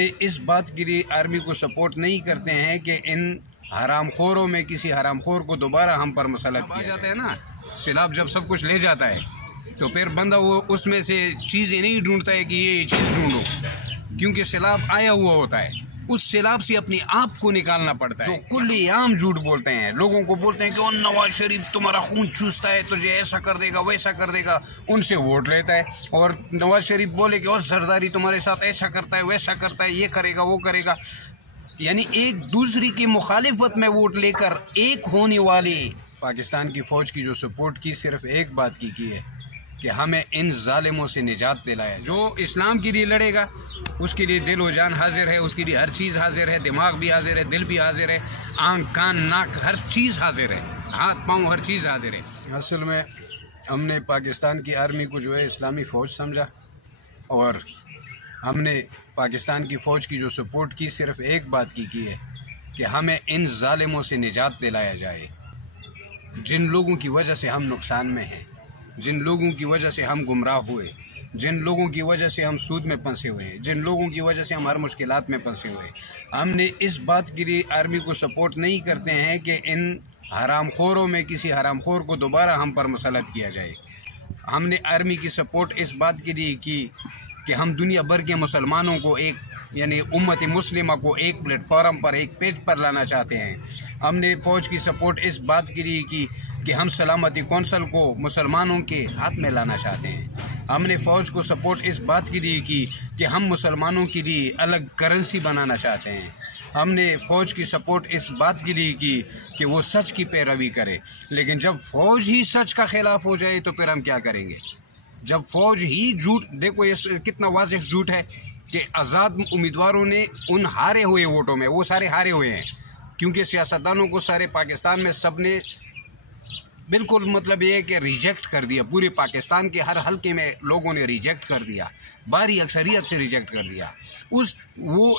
हमने इस बात के लिए आर्मी को सपोर्ट नहीं करते हैं कि इन हरामखोरों में किसी हरामखोर को दोबारा हम पर मुसल्लत किया जाता है ना। सैलाब जब सब कुछ ले जाता है तो फिर बंदा वो उसमें से चीज़ें नहीं ढूंढता है कि ये चीज़ ढूंढो, क्योंकि सैलाब आया हुआ होता है। उस सैलाब से अपने आप को निकालना पड़ता है। जो कुल्ली आम झूठ बोलते हैं, लोगों को बोलते हैं कि वो नवाज शरीफ तुम्हारा खून चूसता है, तुझे ऐसा कर देगा वैसा कर देगा, उनसे वोट लेता है। और नवाज शरीफ बोले कि और जरदारी तुम्हारे साथ ऐसा करता है वैसा करता है, ये करेगा वो करेगा, यानी एक दूसरी की मुखालिफत में वोट लेकर एक होने वाले पाकिस्तान की फ़ौज की जो सपोर्ट की, सिर्फ एक बात की है कि हमें इन जालिमों से निजात दिलाया। जो इस्लाम के लिए लड़ेगा उसके लिए दिल व जान हाजिर है, उसके लिए हर चीज़ हाजिर है, दिमाग भी हाजिर है, दिल भी हाजिर है, आँख कान नाक हर चीज़ हाजिर है, हाथ पाँव हर चीज़ हाजिर है। असल में हमने पाकिस्तान की आर्मी को जो है इस्लामी फ़ौज समझा और हमने पाकिस्तान की फ़ौज की जो सपोर्ट की, सिर्फ एक बात की है कि हमें इन जालिमों से निजात दिलाया जाए। जिन लोगों की वजह से हम नुकसान में हैं, जिन लोगों की वजह से हम गुमराह हुए, जिन लोगों की वजह से हम सूद में फंसे हुए हैं, जिन लोगों की वजह से हम हर मुश्किलात में फंसे हुए हैं, हमने इस बात के लिए आर्मी को सपोर्ट नहीं करते हैं कि इन हरामखोरों में किसी हरामखोर को दोबारा हम पर मुसल्लत किया जाए। हमने आर्मी की सपोर्ट इस बात के लिए की कि हम दुनिया भर के मुसलमानों को एक यानी उम्मत मुस्लिमा को एक प्लेटफॉर्म पर, एक पेज पर लाना चाहते हैं। हमने फ़ौज की सपोर्ट इस बात के लिए की कि हम सलामती कौंसल को मुसलमानों के हाथ में लाना चाहते हैं। हमने फ़ौज को सपोर्ट इस बात के लिए की कि हम मुसलमानों के लिए अलग करेंसी बनाना चाहते हैं। हमने फ़ौज की सपोर्ट इस बात के लिए की कि वो सच की पैरवी करे। लेकिन जब फ़ौज ही सच का खिलाफ हो जाए तो फिर हम क्या करेंगे? जब फ़ौज ही झूठ, देखो ये कितना वाज़ेह झूठ है कि आज़ाद उम्मीदवारों ने उन हारे हुए वोटों में, वो सारे हारे हुए हैं क्योंकि सियासतदानों को सारे पाकिस्तान में सब ने बिल्कुल मतलब ये कि रिजेक्ट कर दिया। पूरे पाकिस्तान के हर हल्के में लोगों ने रिजेक्ट कर दिया, भारी अक्सरियत से रिजेक्ट कर दिया।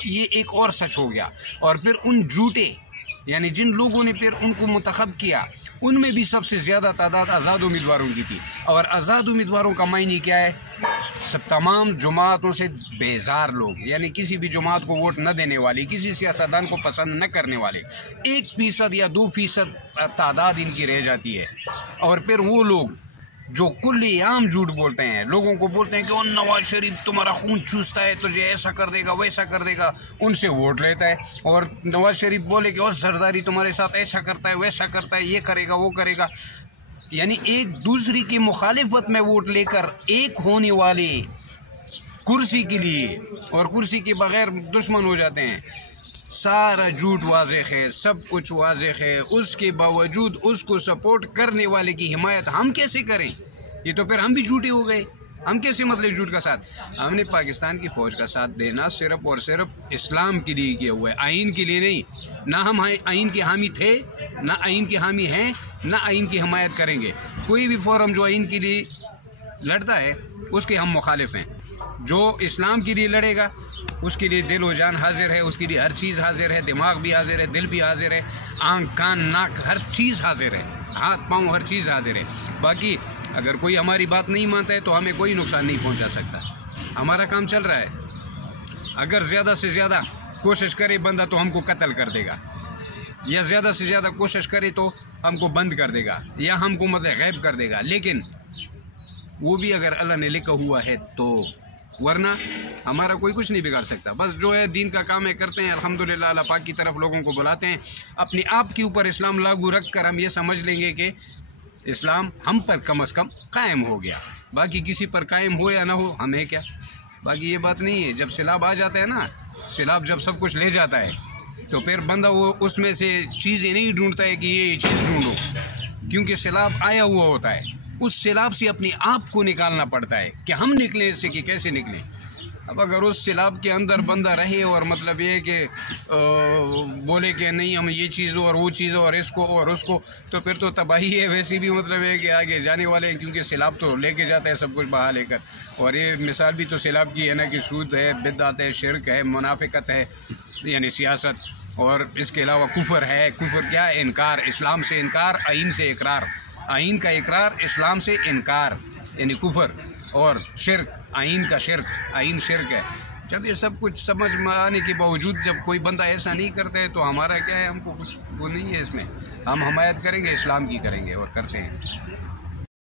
ये एक और सच हो गया। और फिर उन झूठे यानी जिन लोगों ने फिर उनको मुंतखब किया, उनमें भी सबसे ज़्यादा तादाद आज़ाद उम्मीदवारों की थी। और आज़ाद उम्मीदवारों का मायने क्या है? तमाम जमातों से बेजार लोग, यानी किसी भी जमात को वोट न देने वाले, किसी सियासतदान को पसंद न करने वाले 1% या 2% तादाद इनकी रह जाती है। और फिर वो लोग जो कुल्ली आम झूठ बोलते हैं, लोगों को बोलते हैं कि वो नवाज शरीफ तुम्हारा खून चूसता है, तुझे ऐसा कर देगा वैसा कर देगा, उनसे वोट लेता है। और नवाज शरीफ बोले कि और जरदारी तुम्हारे साथ ऐसा करता है वैसा करता है, ये करेगा वो करेगा, यानी एक दूसरी की मुखालिफत में वोट लेकर एक होने वाले कुर्सी के लिए और कुर्सी के बगैर दुश्मन हो जाते हैं। सारा झूठ वाज़ेह है, सब कुछ वाज़ेह है, उसके बावजूद उसको सपोर्ट करने वाले की हिमायत हम कैसे करें? ये तो फिर हम भी झूठे हो गए। हम कैसे मतलब झूठ का साथ? हमने पाकिस्तान की फ़ौज का साथ देना सिर्फ और सिर्फ इस्लाम के लिए किया हुआ है, आइन के लिए नहीं। ना हम आइन के हामी थे, ना आइन के हामी हैं, ना आइन की हिमायत करेंगे। कोई भी फोरम जो आइन के लिए लड़ता है उसके हम मुखालिफ हैं। जो इस्लाम के लिए लड़ेगा उसके लिए दिल व जान हाजिर है, उसके लिए हर चीज़ हाजिर है, दिमाग भी हाजिर है, दिल भी हाजिर है, आँख कान नाक हर चीज़ हाजिर है, हाथ पाँव हर चीज़ हाजिर है। बाकी अगर कोई हमारी बात नहीं मानता है तो हमें कोई नुकसान नहीं पहुंचा सकता। हमारा काम चल रहा है। अगर ज़्यादा से ज़्यादा कोशिश करे बंदा तो हमको कत्ल कर देगा, या ज़्यादा से ज़्यादा कोशिश करे तो हमको बंद कर देगा, या हमको मतलब गैब कर देगा। लेकिन वो भी अगर अल्लाह ने लिखा हुआ है तो, वरना हमारा कोई कुछ नहीं बिगाड़ सकता। बस जो है दीन का काम है करते हैं, अल्हम्दुलिल्लाह अल्लाह पाक की तरफ लोगों को बुलाते हैं। अपने आप के ऊपर इस्लाम लागू रख कर हम ये समझ लेंगे कि इस्लाम हम पर कम अज़ कम कायम हो गया। बाकी किसी पर कायम हो या ना हो हमें क्या, बाकी ये बात नहीं है। जब सैलाब आ जाता है ना, सैलाब जब सब कुछ ले जाता है तो फिर बंदा वो उसमें से चीज़ें नहीं ढूंढता है कि ये चीज़ ढूंढो, क्योंकि सैलाब आया हुआ होता है। उस सैलाब से अपने आप को निकालना पड़ता है कि हम निकलें इससे कि कैसे निकलें। अब अगर उस सैलाब के अंदर बंदा रहे और मतलब ये कि बोले कि नहीं हम ये चीज़ और वो चीज़ और इसको और उसको, तो फिर तो तबाही है। वैसे भी मतलब है कि आगे जाने वाले हैं, क्योंकि सैलाब तो लेके जाता है सब कुछ बहा लेकर। और ये मिसाल भी तो सैलाब की है ना कि सूद है, बिदअत है, शिरक है, मुनाफिकत है यानी सियासत, और इसके अलावा कुफर है। कुफर क्या है? इनकार, इस्लाम से इनकार, आइन से इकरार, आइन का इकरार, इस्लाम से इनकार यानी कुफर। और शिरक, आइन का शिरक, आइन शिरक है। जब ये सब कुछ समझ में आने के बावजूद जब कोई बंदा ऐसा नहीं करता है तो हमारा क्या है, हमको कुछ वो नहीं है इसमें। हम हमायत करेंगे, इस्लाम की करेंगे और करते हैं।